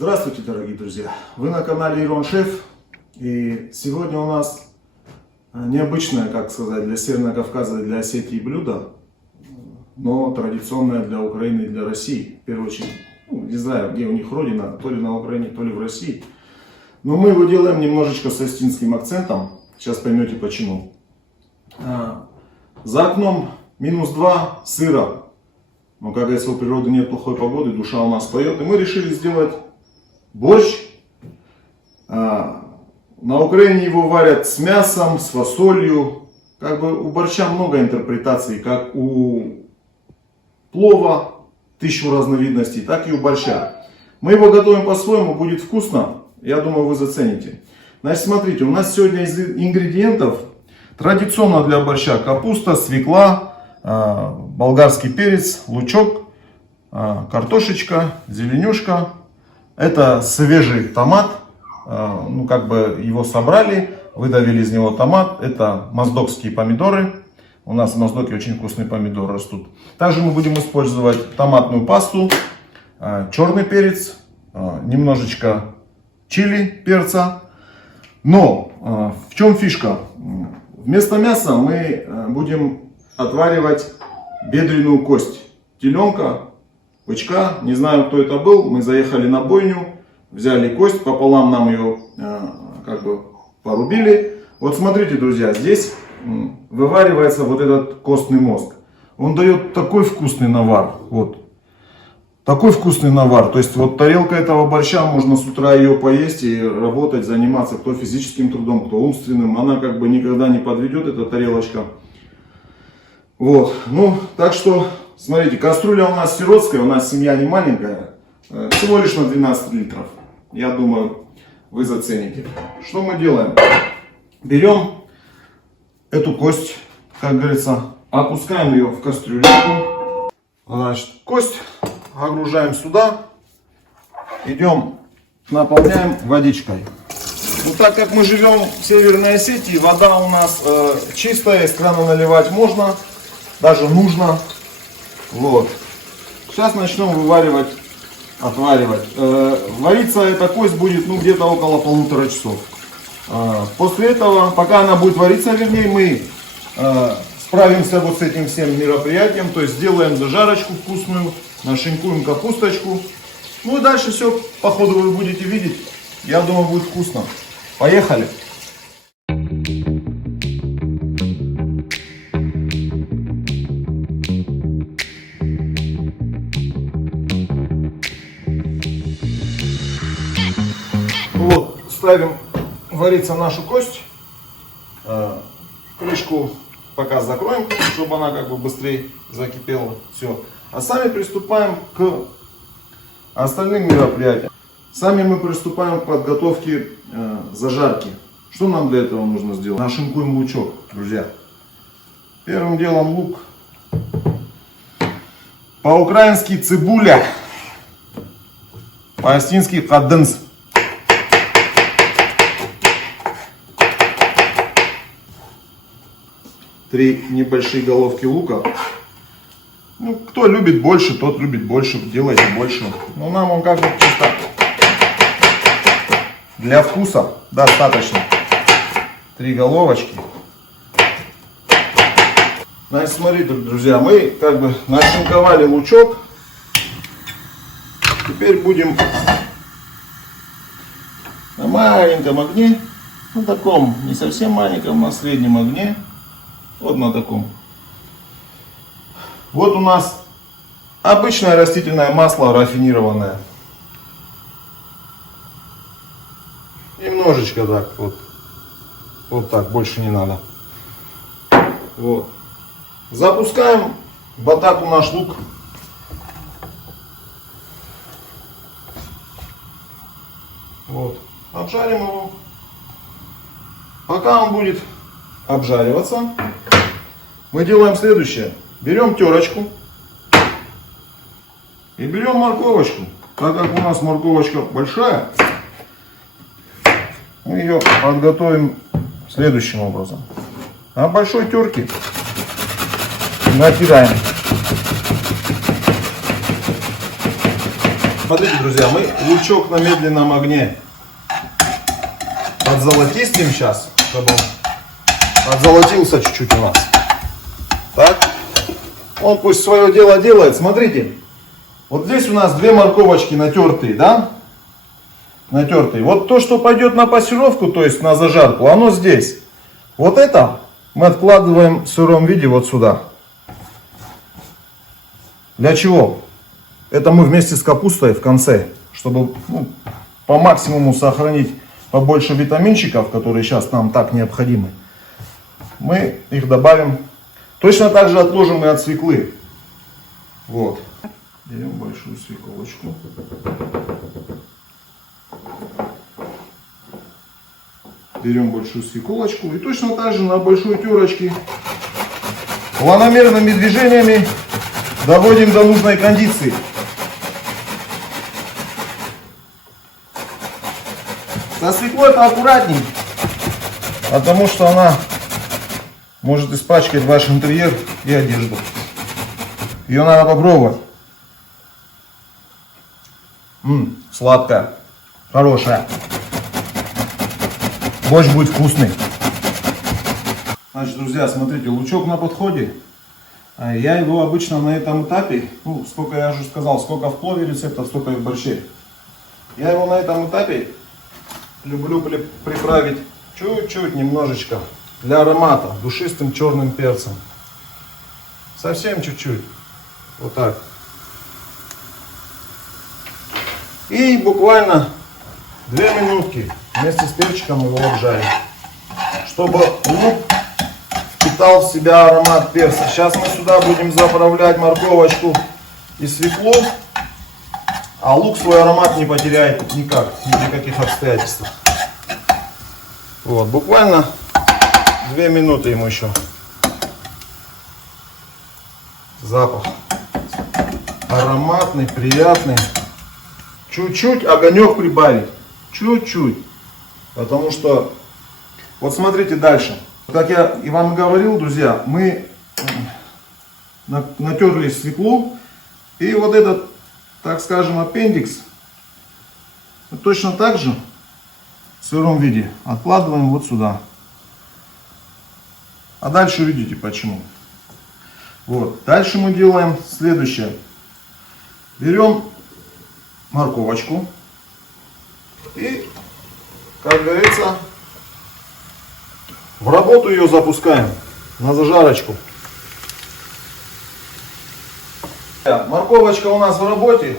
Здравствуйте, дорогие друзья! Вы на канале Ирон Шеф. И сегодня у нас необычное, как сказать, для Северного Кавказа и для Осетии блюдо, но традиционное для Украины и для России. В первую очередь, не знаю, где у них родина, то ли на Украине, то ли в России. Но мы его делаем немножечко с осетинским акцентом. Сейчас поймете почему. За окном -2, сыро. Но, как говорится, у природы нет плохой погоды, душа у нас поет. И мы решили сделать борщ. На Украине его варят с мясом, с фасолью. Как бы у борща много интерпретаций, как у плова, 1000 разновидностей, так и у борща. Мы его готовим по-своему, будет вкусно. Я думаю, вы зацените. Значит, смотрите, у нас сегодня из ингредиентов традиционно для борща капуста, свекла, болгарский перец, лучок, картошечка, зеленюшка. Это свежий томат. Ну, как бы его собрали, выдавили из него томат. Это моздокские помидоры. У нас в Моздоке очень вкусные помидоры растут. Также мы будем использовать томатную пасту, черный перец, немножечко чили, перца. Но в чем фишка? Вместо мяса мы будем отваривать бедренную кость теленка, бычка. Не знаю, кто это был. Мы заехали на бойню, взяли кость, пополам нам ее как бы порубили. Вот смотрите, друзья, здесь вываривается вот этот костный мозг. Он дает такой вкусный навар. Вот. Такой вкусный навар. То есть вот тарелка этого борща, можно с утра ее поесть и работать, заниматься, кто физическим трудом, кто умственным. Она как бы никогда не подведет, эта тарелочка. Вот. Ну, так что, смотрите, кастрюля у нас сиротская, у нас семья не маленькая. Всего лишь на 12 литров. Я думаю, вы зацените. Что мы делаем? Берем эту кость, как говорится, опускаем ее в кастрюльку. Значит, кость огружаем сюда. Идем, наполняем водичкой. Ну, так как мы живем в Северной Осетии, вода у нас чистая, из крана наливать можно, даже нужно. Вот. Сейчас начнем вываривать, отваривать. Вариться эта кость будет где-то около 1,5 часов. После этого, пока она будет вариться, вернее, мы справимся вот с этим всем мероприятием. То есть сделаем зажарочку вкусную, нашинкуем капусточку. Ну и дальше все по ходу вы будете видеть. Я думаю, будет вкусно. Поехали! Вот, ставим вариться нашу кость. Крышку пока закроем, чтобы она как бы быстрее закипела. Все. А сами приступаем к остальным мероприятиям. Сами мы приступаем к подготовке зажарки. Что нам для этого нужно сделать? Нашинкуем лучок, друзья. Первым делом лук. По-украински цибуля. По-осетински каденс. Три небольшие головки лука. Ну, кто любит больше, тот любит больше. Делайте больше. Но нам он как бы чисто для вкуса достаточно. 3 головочки. Значит, смотрите, друзья, мы как бы нашинковали лучок. Теперь будем на маленьком огне, на таком, не совсем маленьком, на среднем огне. Вот на таком. Вот у нас обычное растительное масло рафинированное. Немножечко так вот. Вот так, больше не надо. Вот. Запускаем в атаку наш лук. Вот. Обжарим его. Пока он будет обжариваться, мы делаем следующее. Берем терочку и берем морковочку. Так как у нас морковочка большая, мы ее подготовим следующим образом. На большой терке натираем Смотрите, друзья, мы лучок на медленном огне подзолотистим сейчас, чтобы он отзолотился чуть-чуть у нас. Так. Он пусть свое дело делает. Смотрите. Вот здесь у нас две морковочки натертые, да? Натертые. Вот то, что пойдет на пассировку, то есть на зажарку, оно здесь. Вот это мы откладываем в сыром виде вот сюда. Для чего? Это мы вместе с капустой в конце, чтобы по максимуму сохранить побольше витаминчиков, которые сейчас нам так необходимы. Мы их добавим. Точно так же отложим и от свеклы. Вот. Берем большую свеклочку. Берем большую свеклочку и точно так же на большой терочке планомерными движениями доводим до нужной кондиции. Со свеклой-то аккуратней, потому что она может испачкать ваш интерьер и одежду. Ее надо попробовать. Сладкая, хорошая. Борщ будет вкусный. Значит, друзья, смотрите, лучок на подходе. Я его обычно на этом этапе, сколько я уже сказал, сколько в плове рецептов, столько и в борще. Я его на этом этапе люблю приправить чуть-чуть, немножечко, для аромата, душистым черным перцем. Совсем чуть-чуть. Вот так. И буквально 2 минутки вместе с перчиком его обжарим, чтобы лук впитал в себя аромат перца. Сейчас мы сюда будем заправлять морковочку и свеклу, а лук свой аромат не потеряет никак, ни при каких обстоятельствах. Вот, буквально 2 минуты ему еще. Запах ароматный, приятный. Чуть-чуть огонек прибавить. Чуть-чуть. Потому что, вот смотрите дальше. Как я и вам говорил, друзья, мы натерли свеклу. И вот этот, так скажем, аппендикс точно так же в сыром виде откладываем вот сюда. А дальше увидите почему. Вот. Дальше мы делаем следующее. Берем морковочку и, как говорится, в работу ее запускаем на зажарочку. Морковочка у нас в работе.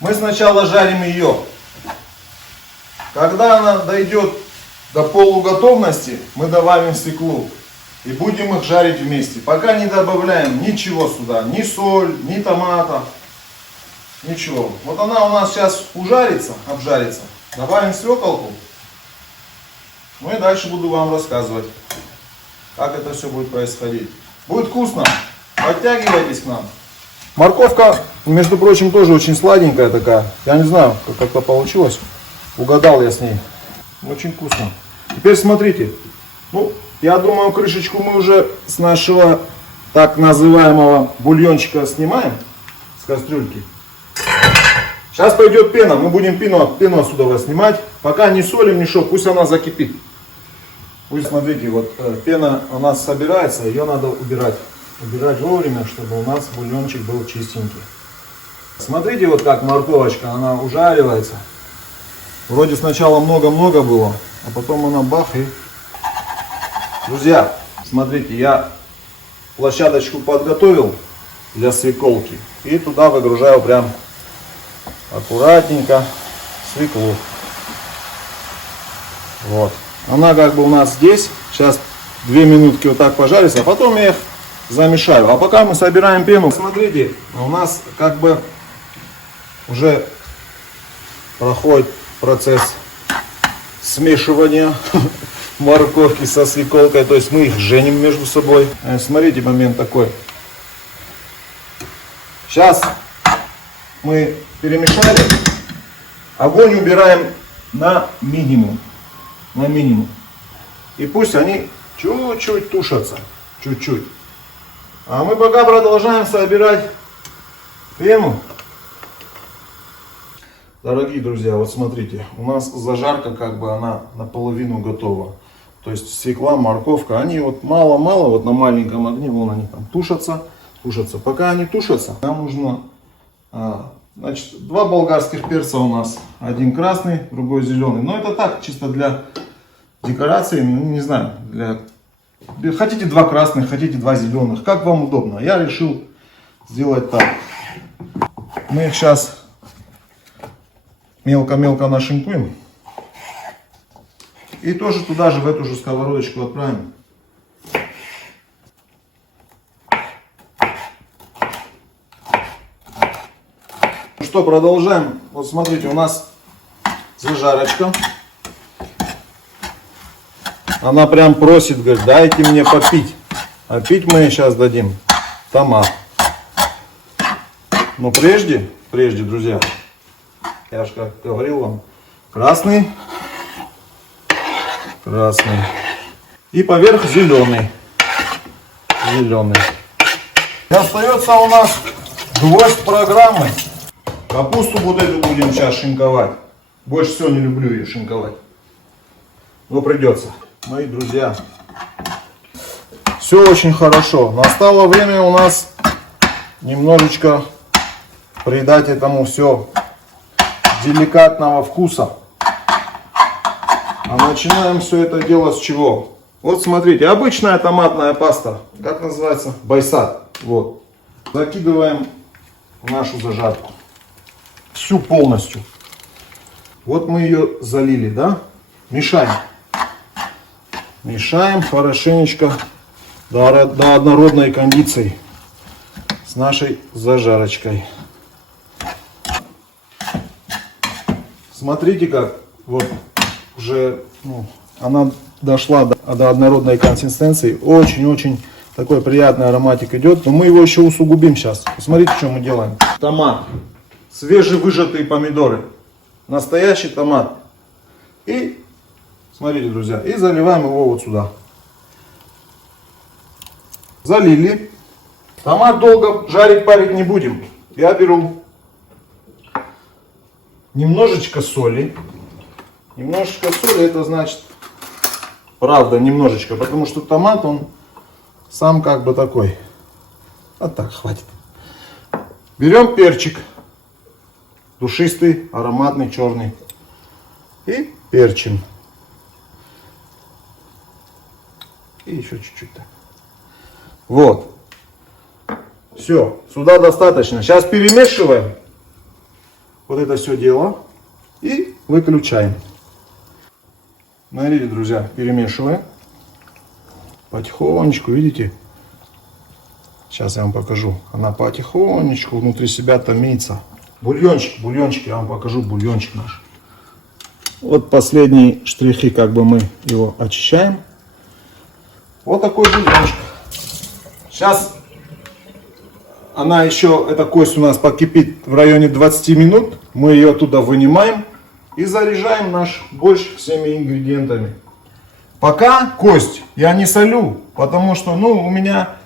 Мы сначала жарим ее. Когда она дойдет до полуготовности, мы добавим свеклу. И будем их жарить вместе. Пока не добавляем ничего сюда. Ни соль, ни томата. Ничего. Вот она у нас сейчас ужарится, обжарится. Добавим свеколку. Ну и дальше буду вам рассказывать, как это все будет происходить. Будет вкусно. Подтягивайтесь к нам. Морковка, между прочим, тоже очень сладенькая такая. Я не знаю, как это получилось. Угадал я с ней. Очень вкусно. Теперь смотрите. Я думаю, крышечку мы уже с нашего так называемого бульончика снимаем. С кастрюльки. Сейчас пойдет пена. Мы будем пену отсюда снимать. Пока не солим, ничего. Пусть она закипит. Пусть, смотрите, вот пена у нас собирается. Ее надо убирать. Убирать вовремя, чтобы у нас бульончик был чистенький. Смотрите, вот как морковочка, она ужаривается. Вроде сначала много-много было, а потом она бах и... Друзья, смотрите, я площадочку подготовил для свеколки. И туда выгружаю прям аккуратненько свеклу. Вот. Она как бы у нас здесь. Сейчас 2 минутки вот так пожарится, а потом я их замешаю. А пока мы собираем пену. Смотрите, у нас как бы уже проходит процесс смешивания морковки со свеколкой. То есть мы их женим между собой. Смотрите, момент такой. Сейчас мы перемешали. Огонь убираем на минимум. На минимум. И пусть они чуть-чуть тушатся. Чуть-чуть. А мы пока продолжаем собирать пену. Дорогие друзья, вот смотрите, у нас зажарка как бы она наполовину готова. То есть свекла, морковка, они вот мало-мало, вот на маленьком огне, вон они там тушатся. Пока они тушатся, нам нужно, значит, 2 болгарских перца у нас. Один красный, другой зеленый. Но это так, чисто для декорации, ну, не знаю, хотите 2 красных, хотите 2 зеленых, как вам удобно. Я решил сделать так. Мы их сейчас мелко-мелко нашинкуем. И тоже туда же, в эту же сковородочку отправим. Ну что, продолжаем. Вот смотрите, у нас зажарочка. Она прям просит, говорит, дайте мне попить. А пить мы ей сейчас дадим томат. Но прежде, друзья, я же как говорил вам, красный. И поверх зеленый. И остается у нас гвоздь программы. Капусту вот эту будем сейчас шинковать. Больше всего не люблю ее шинковать. Но придется. Мои друзья, все очень хорошо. Настало время у нас немножечко придать этому все деликатного вкуса. А начинаем все это дело с чего? Вот смотрите, обычная томатная паста, как называется? Байсад. Вот. Закидываем в нашу зажарку. Всю полностью. Вот мы ее залили, да? Мешаем. Мешаем хорошенечко до однородной кондиции с нашей зажарочкой. Смотрите как вот уже она дошла до однородной консистенции. Очень-очень такой приятный ароматик идет. Но мы его еще усугубим сейчас. Посмотрите, что мы делаем. Томат. Свежевыжатые помидоры. Настоящий томат. И, смотрите, друзья, и заливаем его вот сюда. Залили. Томат долго жарить-парить не будем. Я беру немножечко соли. Немножечко соли, это значит, правда, немножечко, потому что томат, он сам как бы такой. Вот так, хватит. Берем перчик. Душистый, ароматный, черный. И перчим. И еще чуть-чуть так. Вот. Все, сюда достаточно. Сейчас перемешиваем вот это все дело и выключаем. Смотрите, друзья, перемешиваем. Потихонечку, видите? Сейчас я вам покажу. Она потихонечку внутри себя томится. Бульончик, я вам покажу бульончик наш. Вот последние штрихи, как бы мы его очищаем. Вот такой бульончик. Сейчас она еще, эта кость у нас покипит в районе 20 минут. Мы ее оттуда вынимаем и заряжаем наш борщ всеми ингредиентами. Пока кость я не солю, потому что, у меня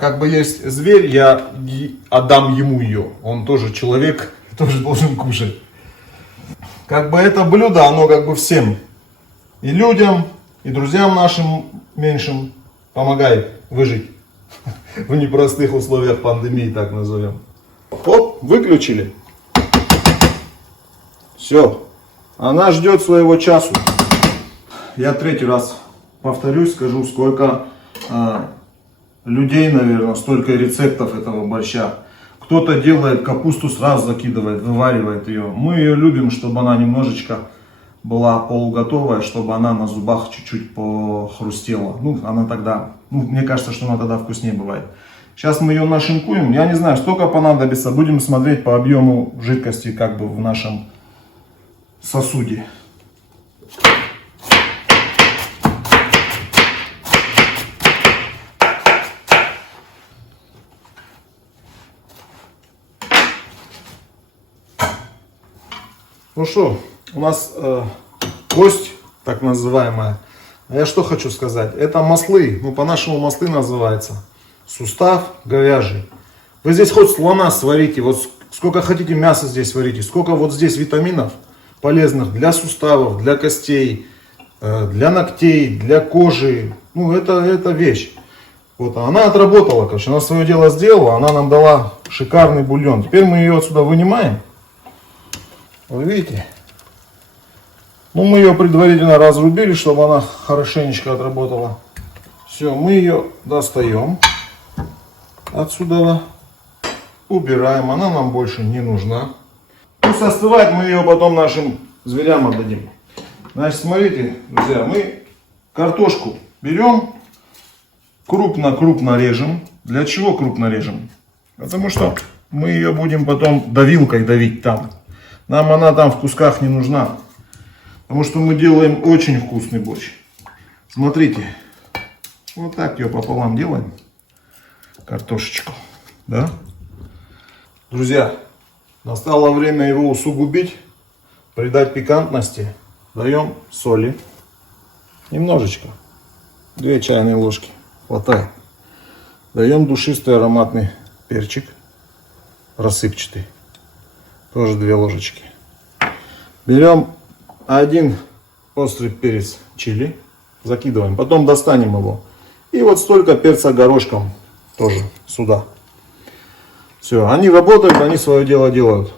как бы есть зверь, я отдам ему ее. Он тоже человек, тоже должен кушать. Как бы это блюдо, оно как бы всем, и людям, и друзьям нашим меньшим помогает выжить в непростых условиях пандемии, так назовем. Оп, выключили. Все, она ждет своего часу. Я третий раз повторюсь, скажу, сколько людей, наверное, столько рецептов этого борща. Кто-то делает капусту, сразу закидывает, вываривает ее. Мы ее любим, чтобы она немножечко была полуготовая, чтобы она на зубах чуть-чуть похрустела. Она тогда, мне кажется, что она тогда вкуснее бывает. Сейчас мы ее нашинкуем. Я не знаю, столько понадобится. Будем смотреть по объему жидкости как бы в нашем сосуде. Ну что, у нас кость, так называемая. А я что хочу сказать? Это маслы, по-нашему маслы называется. Сустав говяжий. Вы здесь хоть слона сварите, вот сколько хотите мяса здесь варите, сколько вот здесь витаминов полезных для суставов, для костей, для ногтей, для кожи. Ну, это вещь. Вот, она отработала, короче, она свое дело сделала, она нам дала шикарный бульон. Теперь мы ее отсюда вынимаем. Вы видите? Ну, мы ее предварительно разрубили, чтобы она хорошенечко отработала. Все, мы ее достаем отсюда, убираем, она нам больше не нужна. Пусть остывает, мы ее потом нашим зверям отдадим. Значит, смотрите, друзья, мы картошку берем, крупно-крупно режем. Для чего крупно режем? Потому что мы ее будем потом давилкой давить там. Нам она там в кусках не нужна. Потому что мы делаем очень вкусный борщ. Смотрите, вот так ее пополам делаем. Картошечку, да? Друзья, настало время его усугубить, придать пикантности. Даем соли. Немножечко. 2 чайные ложки. Хватает. Даем душистый ароматный перчик. Рассыпчатый. Тоже 2 ложечки. Берем 1 острый перец чили. Закидываем. Потом достанем его. И вот столько перца горошком тоже сюда. Все, они работают, они свое дело делают.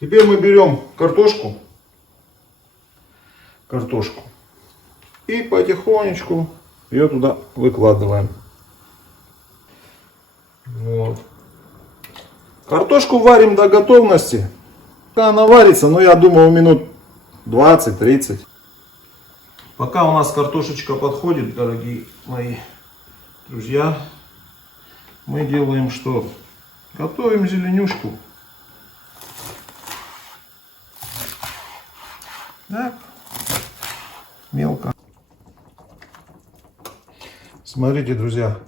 Теперь мы берем картошку. И потихонечку ее туда выкладываем. Вот. Картошку варим до готовности. Она варится, но я думаю, минут 20-30. Пока у нас картошечка подходит, дорогие мои друзья, мы делаем что? Готовим зеленюшку. Так. Мелко. Смотрите, друзья,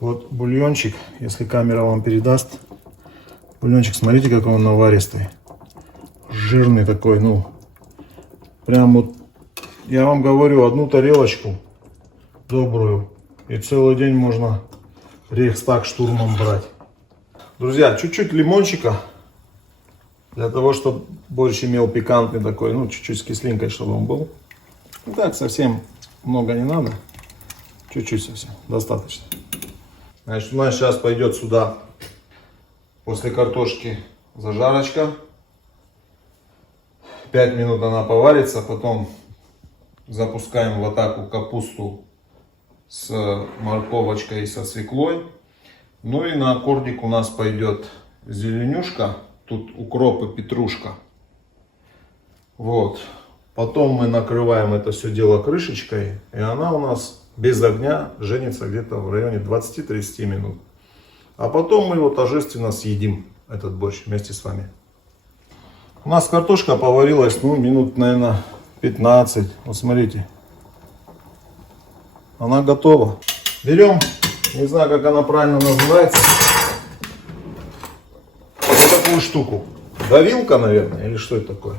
вот бульончик, если камера вам передаст, бульончик, смотрите, какой он наваристый, жирный такой, ну, прям вот, я вам говорю, 1 тарелочку добрую, и целый день можно Рейхстаг штурмом брать. Друзья, чуть-чуть лимончика, для того, чтобы борщ имел пикантный такой, ну, чуть-чуть с кислинкой, чтобы он был. Ну, так, совсем много не надо. Чуть-чуть совсем, достаточно. Значит, у нас сейчас пойдет сюда, после картошки, зажарочка. 5 минут она поварится, потом запускаем в атаку капусту с морковочкой и со свеклой. Ну и на аккордик у нас пойдет зеленюшка, тут укроп и петрушка. Вот. Потом мы накрываем это все дело крышечкой, и она у нас без огня женится где-то в районе 20-30 минут. А потом мы его торжественно съедим, этот борщ, вместе с вами. У нас картошка поварилась, ну, минут, наверное, 15. Вот смотрите. Она готова. Берем, не знаю, как она правильно называется, вот такую штуку. Давилка, наверное, или что это такое.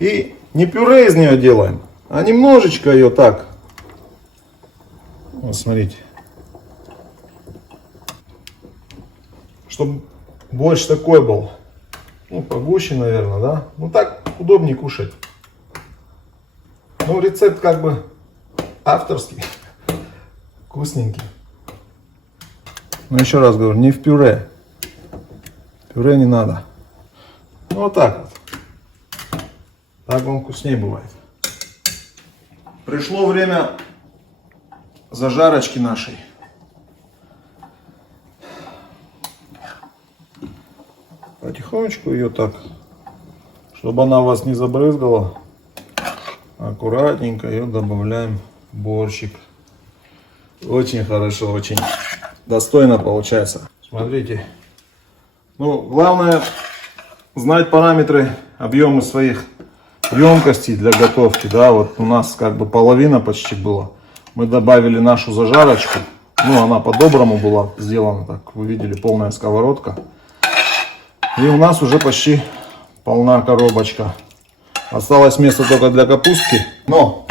И не пюре из нее делаем, а немножечко ее так. Вот смотрите. Чтобы борщ такой был. Ну, погуще, наверное, да? Ну, так удобнее кушать. Ну, рецепт как бы авторский. Вкусненький. Но еще раз говорю, не в пюре. Пюре не надо. Ну, вот так вот. Так он вкуснее бывает. Пришло время зажарочки нашей. Потихонечку ее так, чтобы она вас не забрызгала, аккуратненько ее добавляем в борщик. Очень хорошо, очень достойно получается. Смотрите. Ну, главное знать параметры, объемы своих емкостей для готовки. Да, вот у нас как бы половина почти была. Мы добавили нашу зажарочку. Ну, она по-доброму была сделана, так вы видели, полная сковородка. И у нас уже почти полна коробочка. Осталось место только для капустки. Но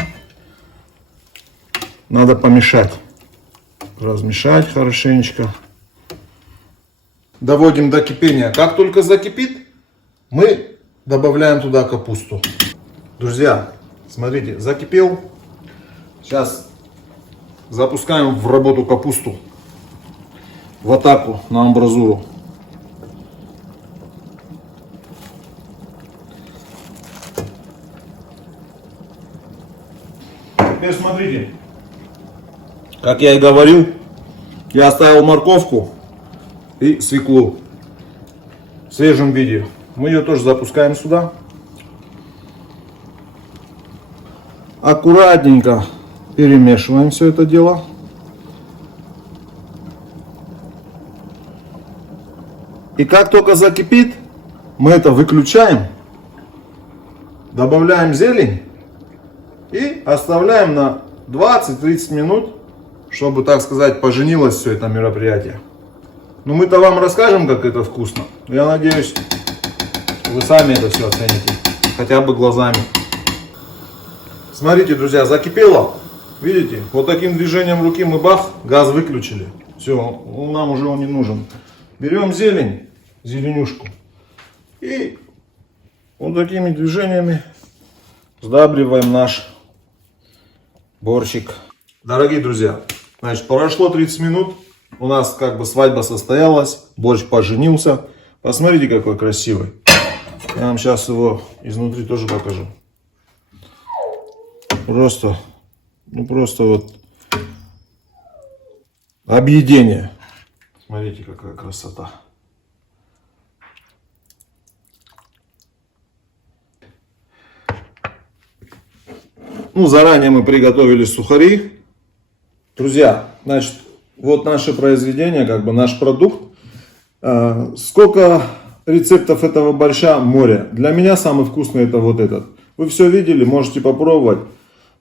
надо помешать. Размешать хорошенечко. доводим до кипения. Как только закипит, мы добавляем туда капусту. Друзья, смотрите, закипел. Сейчас запускаем в работу капусту. В атаку на амбразуру. Теперь смотрите, как я и говорил, я оставил морковку и свеклу в свежем виде. Мы ее тоже запускаем сюда. Аккуратненько перемешиваем все это дело. И как только закипит, мы это выключаем, добавляем зелень и оставляем на 20-30 минут, чтобы, так сказать, поженилось все это мероприятие. Но мы-то вам расскажем, как это вкусно. Я надеюсь, вы сами это все оцените, хотя бы глазами. Смотрите, друзья, закипело. Видите, вот таким движением руки мы бах, газ выключили. Все, нам уже он не нужен. Берем зелень, зеленюшку. И вот такими движениями сдабриваем наш борщик. Дорогие друзья, значит, прошло 30 минут. У нас как бы свадьба состоялась. Борщ поженился. Посмотрите, какой красивый. Я вам сейчас его изнутри тоже покажу. Просто, ну просто вот объедение. Смотрите, какая красота. Ну, заранее мы приготовили сухари. Друзья, значит, вот наше произведение, как бы наш продукт. Сколько рецептов этого борща? Море. Для меня самый вкусный это вот этот. Вы все видели, можете попробовать.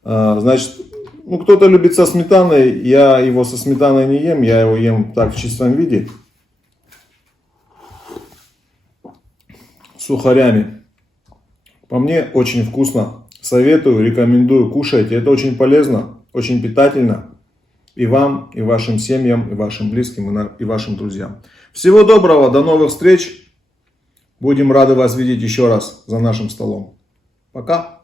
Значит, ну, кто-то любит со сметаной. Я его со сметаной не ем, я его ем так в чистом виде. С сухарями. По мне очень вкусно. Советую, рекомендую, кушайте. Это очень полезно, очень питательно. И вам, и вашим семьям, и вашим близким, и вашим друзьям. Всего доброго, до новых встреч. Будем рады вас видеть еще раз за нашим столом. Пока.